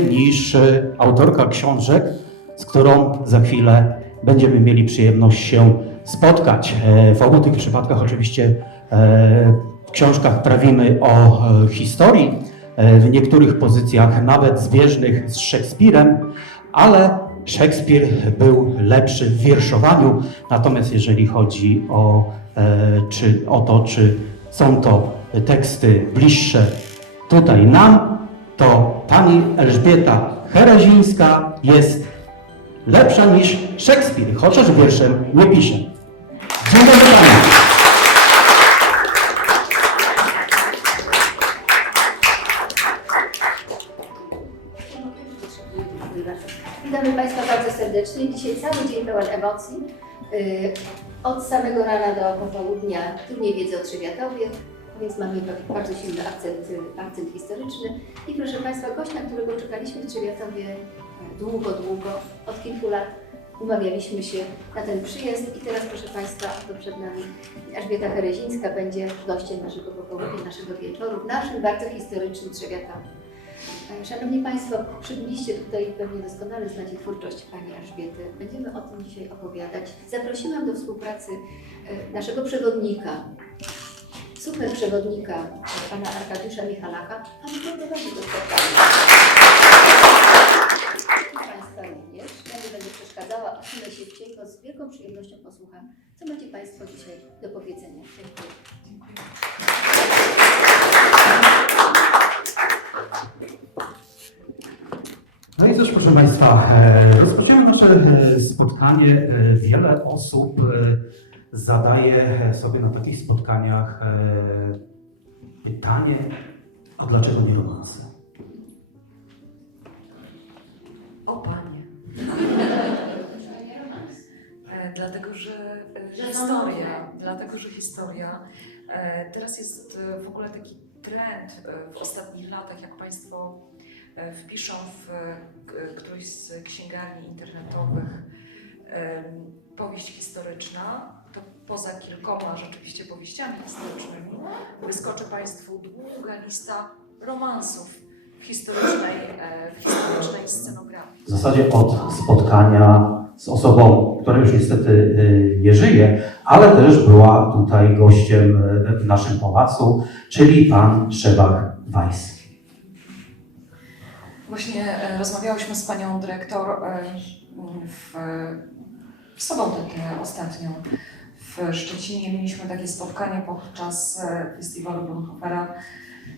niż e, autorka książek, z którą za chwilę będziemy mieli przyjemność się spotkać. E, W obu tych przypadkach oczywiście e, w książkach prawimy o historii, w niektórych pozycjach nawet zbieżnych z Szekspirem, ale Szekspir był lepszy w wierszowaniu, natomiast jeżeli chodzi o, czy, o to, czy są to teksty bliższe tutaj nam, to pani Elżbieta Herazińska jest lepsza niż Szekspir, chociaż wierszem nie pisze. Dobry pani. Witamy Państwa bardzo serdecznie. Dzisiaj cały dzień pełen emocji. Yy, Od samego rana do popołudnia trudniej wiedzy o Trzebiatowie, więc mamy taki bardzo silny akcent, akcent historyczny. I proszę Państwa, gość, na którego czekaliśmy w Trzebiatowie e, długo, długo, od kilku lat umawialiśmy się na ten przyjazd i teraz proszę Państwa, to przed nami Elżbieta Herezińska będzie gościem naszego popołudnia, naszego wieczoru w naszym bardzo historycznym Trzebiatowie. E, Szanowni Państwo, przybyliście tutaj pewnie doskonale znacie twórczość Pani Elżbiety. Będziemy o tym dzisiaj opowiadać. Zaprosiłam do współpracy e, naszego przewodnika, super przewodnika, Pana Arkadiusza Michalaka, aby poprowadził to spotkanie. Państwa również. Ja nie będę przeszkadzała, odsunę się w z wielką przyjemnością posłucham, co macie Państwo dzisiaj do powiedzenia. Dziękuję. No i cóż, proszę Państwa, e, rozpoczniemy nasze e, spotkanie. E, Wiele osób e, zadaje sobie na takich spotkaniach e, pytanie, a dlaczego nie romanse? O panie. E, Dlatego, że e, Że historia, dlatego, że historia. e, Teraz jest e, w ogóle taki trend e, w ostatnich latach, jak Państwo e, wpiszą w e, k- którąś z księgarni internetowych powieść historyczna, to poza kilkoma rzeczywiście powieściami historycznymi wyskoczy Państwu długa lista romansów w historycznej, e, w historycznej scenografii. W zasadzie od spotkania z osobą, która już niestety y, nie żyje, ale też była tutaj gościem y, w naszym pałacu, czyli pan Szewak Weiss. Właśnie e, rozmawiałyśmy z panią dyrektor e, w, w sobotę tę ostatnią w Szczecinie. Mieliśmy takie spotkanie podczas e, festiwalu Bonhoeffera,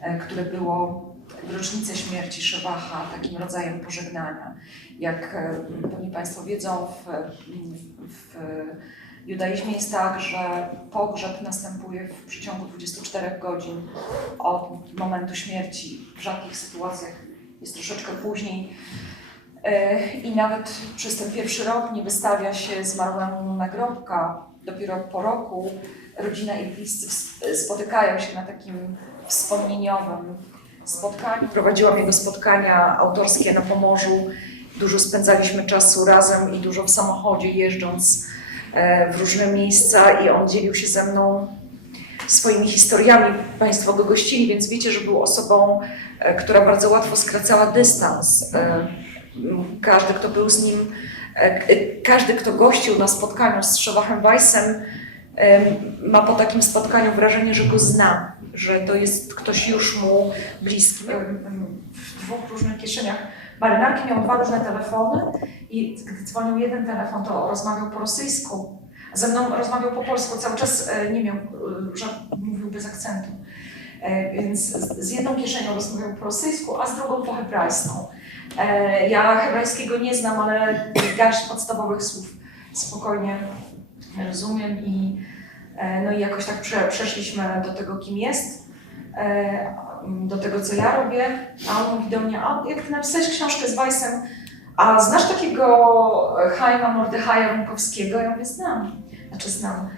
e, które było w rocznicę śmierci Szewacha, takim rodzajem pożegnania. Jak e, pewnie Państwo wiedzą, w, w, judaizmie jest tak, że pogrzeb następuje w przeciągu 24 godzin od momentu śmierci. W rzadkich sytuacjach jest troszeczkę później. I nawet przez ten pierwszy rok nie wystawia się zmarłemu nagrobka. Dopiero po roku rodzina i bliscy spotykają się na takim wspomnieniowym spotkaniu. Prowadziłam jego spotkania autorskie na Pomorzu. Dużo spędzaliśmy czasu razem i dużo w samochodzie jeżdżąc e, w różne miejsca i on dzielił się ze mną swoimi historiami. Państwo go gościli, więc wiecie, że był osobą e, która bardzo łatwo skracała dystans. E, Każdy, kto był z nim, każdy, kto gościł na spotkaniu z Szewachem Weissem, e, ma po takim spotkaniu wrażenie, że go zna, że to jest ktoś już mu bliski. W dwóch różnych kieszeniach marynarki miał dwa różne telefony i gdy dzwonił jeden telefon, to rozmawiał po rosyjsku. Ze mną rozmawiał po polsku, cały czas e, nie miał, e, że mówił bez akcentu. E, Więc z jedną kieszenią rozmawiał po rosyjsku, a z drugą po hebrajsku. E, Ja hebrajskiego nie znam, ale garść podstawowych słów spokojnie rozumiem i, e, no i jakoś tak prze, przeszliśmy do tego, kim jest, e, do tego, co ja robię, a on mówi do mnie, a jak ty napisałeś książkę z Weissem, a znasz takiego Chaima Mordechaja Runkowskiego? Ja mówię, znam, znaczy znam.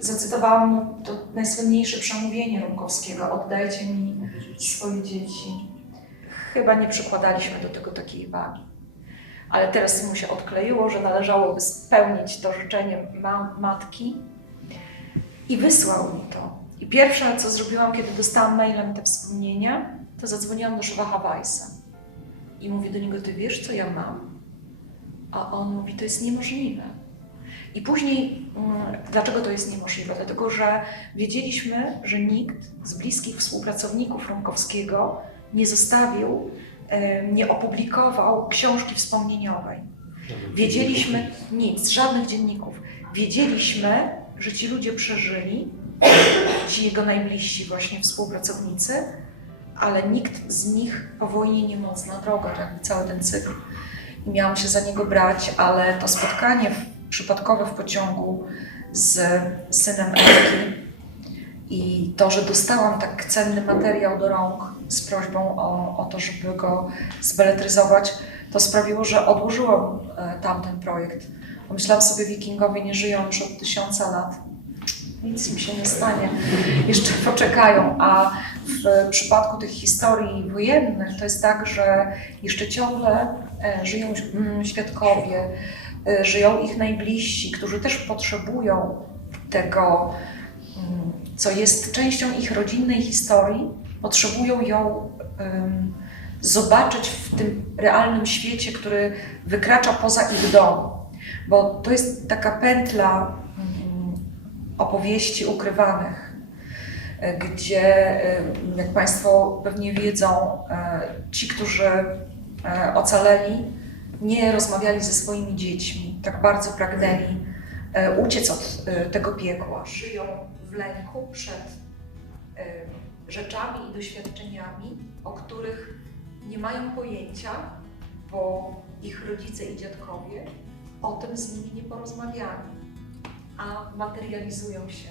Zacytowałam mu to najsłynniejsze przemówienie Runkowskiego: Oddajcie mi swoje dzieci. Chyba nie przykładaliśmy do tego takiej wagi. Ale teraz mu się odkleiło, że należałoby spełnić to życzenie ma- matki i wysłał mi to. I pierwsze, co zrobiłam, kiedy dostałam mailem te wspomnienia, to zadzwoniłam do Szywacha Weissa. I mówię do niego, ty wiesz, co ja mam? A on mówi, to jest niemożliwe. I później, mm, dlaczego to jest niemożliwe? Dlatego, że wiedzieliśmy, że nikt z bliskich współpracowników Rumkowskiego nie zostawił, nie opublikował książki wspomnieniowej. Wiedzieliśmy nic, żadnych dzienników. Wiedzieliśmy, że ci ludzie przeżyli, ci jego najbliżsi właśnie współpracownicy, ale nikt z nich po wojnie nie mocna droga, to jakby cały ten cykl. I miałam się za niego brać, ale to spotkanie przypadkowe w pociągu z synem Elki i to, że dostałam tak cenny materiał do rąk z prośbą o, o to, żeby go zbeletryzować, to sprawiło, że odłożyłam e, tamten projekt. Pomyślałam sobie, wikingowie nie żyją już od tysiąca lat. Nic im się nie stanie. Jeszcze poczekają. A w przypadku tych historii wojennych to jest tak, że jeszcze ciągle e, żyją mm, świadkowie, e, żyją ich najbliżsi, którzy też potrzebują tego, co jest częścią ich rodzinnej historii, potrzebują ją em, zobaczyć w tym realnym świecie, który wykracza poza ich dom. Bo to jest taka pętla mm, opowieści ukrywanych, e, gdzie, e, jak Państwo pewnie wiedzą, e, ci, którzy e, ocaleli, nie rozmawiali ze swoimi dziećmi, tak bardzo pragnęli uciec od tego piekła. Żyją w lęku przed e, rzeczami i doświadczeniami, o których nie mają pojęcia, bo ich rodzice i dziadkowie o tym z nimi nie porozmawiali, a materializują się,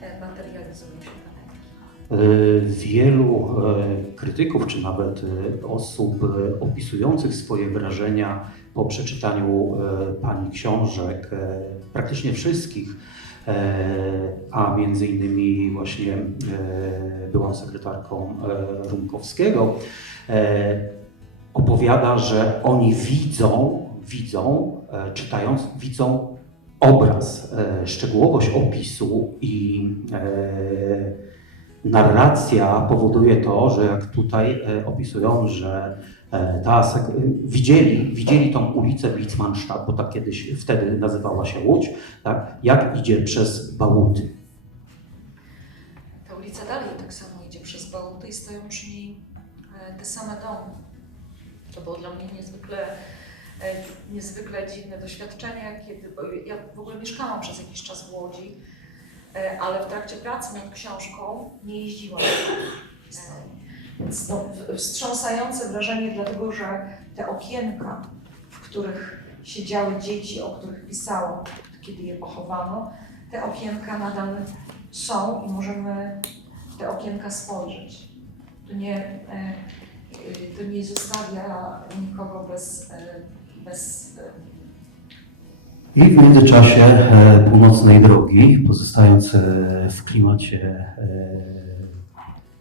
e, materializują się. Y, Wielu e, krytyków, czy nawet e, osób e, opisujących swoje wrażenia po przeczytaniu e, Pani książek, e, praktycznie wszystkich, e, a między innymi właśnie e, byłam sekretarką e, Rumkowskiego, e, opowiada, że oni widzą, widzą, e, czytając, widzą obraz, e, szczegółowość opisu i e, narracja powoduje to, że jak tutaj e, opisują, że e, ta sek- widzieli, widzieli tą ulicę Blitzmannstadt, bo tak kiedyś wtedy nazywała się Łódź, tak, jak idzie przez Bałuty. Ta ulica dalej tak samo idzie przez Bałuty i stoją przy niej e, te same domy. To było dla mnie niezwykle, e, niezwykle dziwne doświadczenie, kiedy ja w ogóle mieszkałam przez jakiś czas w Łodzi, e, ale w trakcie pracy nad książką nie jeździłam. Wstrząsające wrażenie, dlatego że te okienka, w których siedziały dzieci, o których pisałam, kiedy je pochowano, te okienka nadal są i możemy w te okienka spojrzeć. To nie, e, to nie zostawia nikogo bez, e, bez e, I w międzyczasie północnej drogi, pozostając w klimacie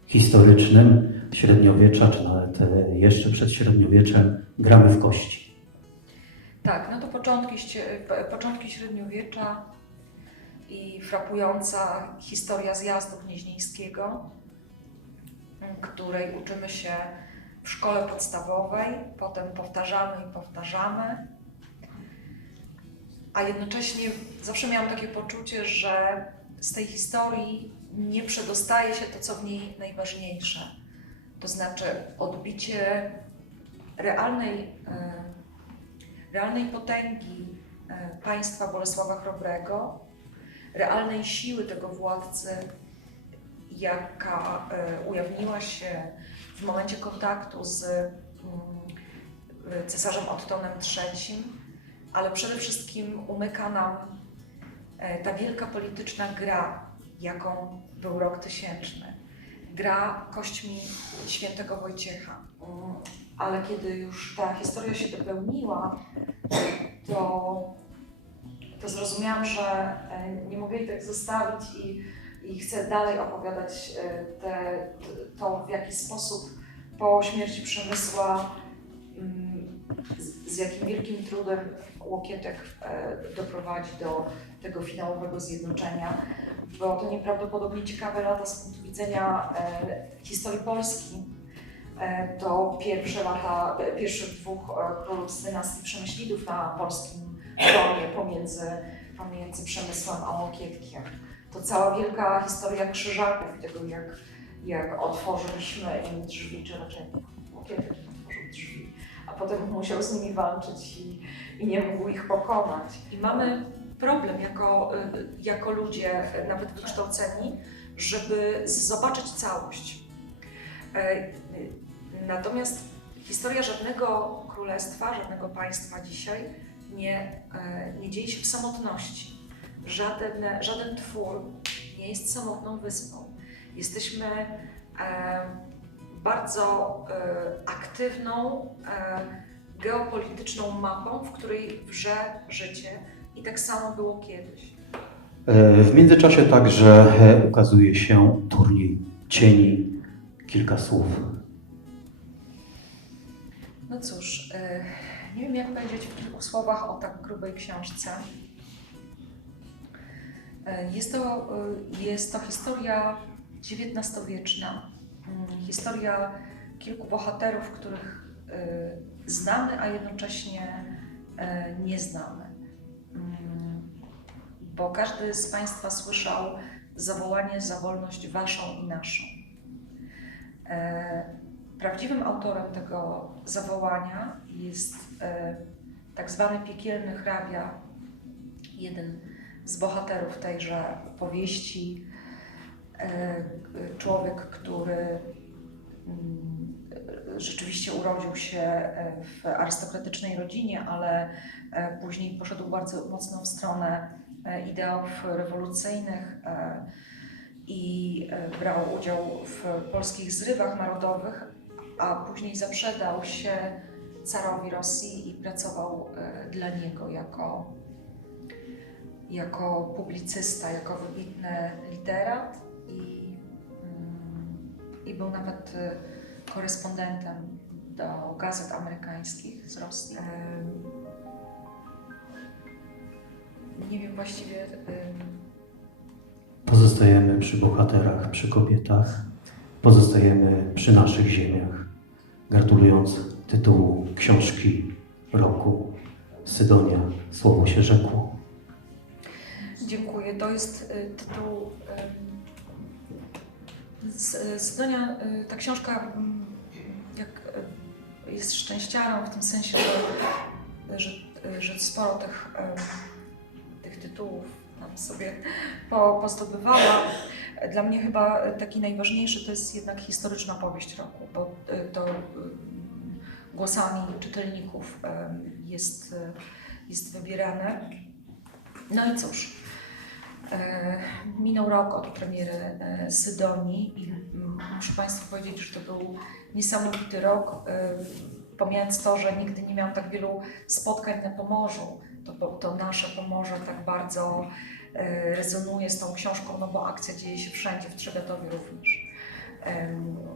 historycznym średniowiecza, czy nawet e, jeszcze przed średniowieczem, gramy w kości. Tak, no to początki, po- początki średniowiecza i frapująca historia zjazdu gnieźnieńskiego, której uczymy się w szkole podstawowej, potem powtarzamy i powtarzamy, a jednocześnie zawsze miałam takie poczucie, że z tej historii nie przedostaje się to, co w niej najważniejsze. To znaczy odbicie realnej, e, realnej potęgi e, państwa Bolesława Chrobrego, realnej siły tego władcy, jaka e, ujawniła się w momencie kontaktu z mm, cesarzem Ottonem III, ale przede wszystkim umyka nam ta wielka polityczna gra, jaką był rok tysięczny. Gra kośćmi świętego Wojciecha. Mm, Ale kiedy już ta historia się dopełniła, to, to zrozumiałam, że e, nie mogę jej tak zostawić i, i chcę dalej opowiadać e, te, to, w jaki sposób po śmierci Przemysła mm, z- jakim wielkim trudem Łokietek e, doprowadzi do tego finałowego zjednoczenia. Było to nieprawdopodobnie ciekawe lata z punktu widzenia e, historii Polski. E, to pierwsze lata, e, pierwszych dwóch e, królów z dynastii Przemyślidów na polskim tronie pomiędzy, pomiędzy Przemysłem a Łokietkiem. To cała wielka historia krzyżaków tego, jak, jak otworzyliśmy im drzwi, czy raczej Łokietek otworzył drzwi, a potem musiał z nimi walczyć i, i nie mógł ich pokonać. I mamy problem jako, y, jako ludzie, y, nawet wykształceni, żeby zobaczyć całość. E, y, Natomiast historia żadnego królestwa, żadnego państwa dzisiaj nie, e, nie dzieje się w samotności. Żaden, żaden twór nie jest samotną wyspą. Jesteśmy e, bardzo aktywną, geopolityczną mapą, w której wrze życie. I tak samo było kiedyś. E, W międzyczasie także e, ukazuje się turniej cieni. Kilka słów. No cóż, e, nie wiem jak powiedzieć w kilku słowach o tak grubej książce. Jest to, jest to historia XIX-wieczna, mm, historia kilku bohaterów, których znamy, a jednocześnie nie znamy. Bo każdy z Państwa słyszał zawołanie za wolność Waszą i naszą. E, Prawdziwym autorem tego zawołania jest e, tak zwany piekielny hrabia, jeden z bohaterów tejże powieści. E, człowiek, który mm, rzeczywiście urodził się w arystokratycznej rodzinie, ale później poszedł bardzo mocno w stronę ideałów rewolucyjnych e, i e, brał udział w polskich zrywach narodowych, a później zaprzedał się carowi Rosji i pracował e, dla niego jako, jako publicysta, jako wybitny literat i, mm, i był nawet e, korespondentem do gazet amerykańskich z Rosji. Nie wiem właściwie, em, Pozostajemy przy bohaterach, przy kobietach. Pozostajemy przy naszych ziemiach. Gratulując tytułu książki roku Sydonia, słowo się rzekło. Dziękuję. To jest y, tytuł y, Sydonia. y, Ta książka jak jest szczęściarą w tym sensie, że, że, że sporo tych tytułów tam sobie po, pozdobywała. Dla mnie chyba taki najważniejszy to jest jednak historyczna powieść roku, bo y, to y, głosami czytelników y, jest, jest wybierane. No i cóż, minął rok od premiery Sydonii i muszę Państwu powiedzieć, że to był niesamowity rok. Pomijając to, że nigdy nie miałam tak wielu spotkań na Pomorzu, to, to nasze Pomorze tak bardzo e, rezonuje z tą książką, no bo akcja dzieje się wszędzie, w Trzebiatowie również.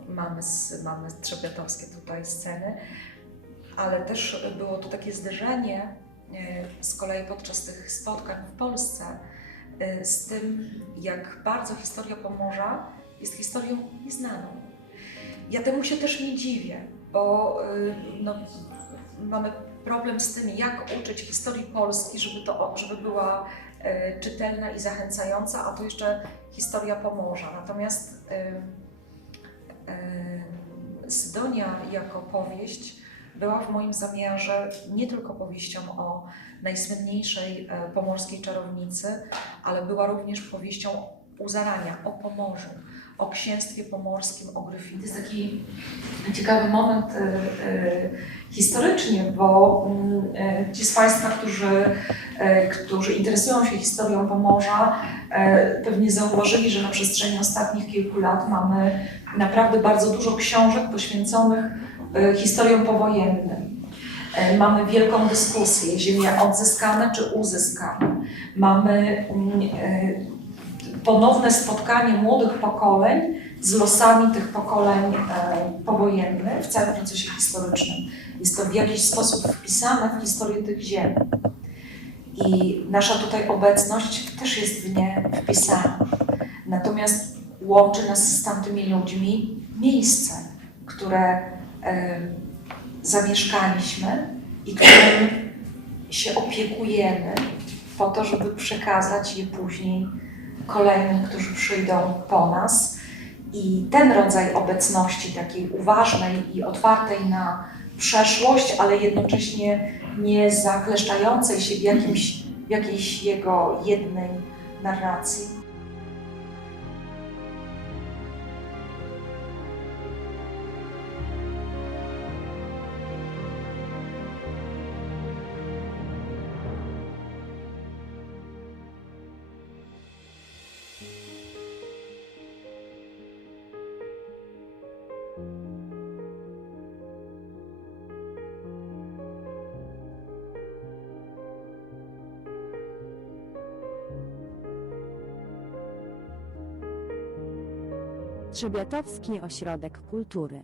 Mamy, mamy trzebiatowskie tutaj sceny, ale też było to takie zderzenie e, z kolei podczas tych spotkań w Polsce e, z tym, jak bardzo historia Pomorza jest historią nieznaną. Ja temu się też nie dziwię, bo no, mamy problem z tym, jak uczyć historii Polski, żeby, to, żeby była e, czytelna i zachęcająca, a to jeszcze historia Pomorza. Natomiast e, e, Sydonia jako powieść była w moim zamiarze nie tylko powieścią o najsłynniejszej e, pomorskiej czarownicy, ale była również powieścią u zarania, o Pomorzu, o księstwie pomorskim, o Gryfinie. To jest taki ciekawy moment e, e, historycznie, bo mm, e, ci z Państwa, którzy, którzy interesują się historią Pomorza, pewnie zauważyli, że na przestrzeni ostatnich kilku lat mamy naprawdę bardzo dużo książek poświęconych historiom powojennym. Mamy wielką dyskusję, ziemia odzyskana czy uzyskana. Mamy mm, ponowne spotkanie młodych pokoleń z losami tych pokoleń e, powojennych w całym procesie historycznym. Jest to w jakiś sposób wpisane w historię tych ziem. I nasza tutaj obecność też jest w nie wpisana. Natomiast łączy nas z tamtymi ludźmi miejsce, które e, zamieszkaliśmy i którym się opiekujemy po to, żeby przekazać je później kolejnym, którzy przyjdą po nas. I ten rodzaj obecności, takiej uważnej i otwartej na przeszłość, ale jednocześnie nie zakleszczającej się w, jakimś, w jakiejś jego jednej narracji, Trzebiatowski Ośrodek Kultury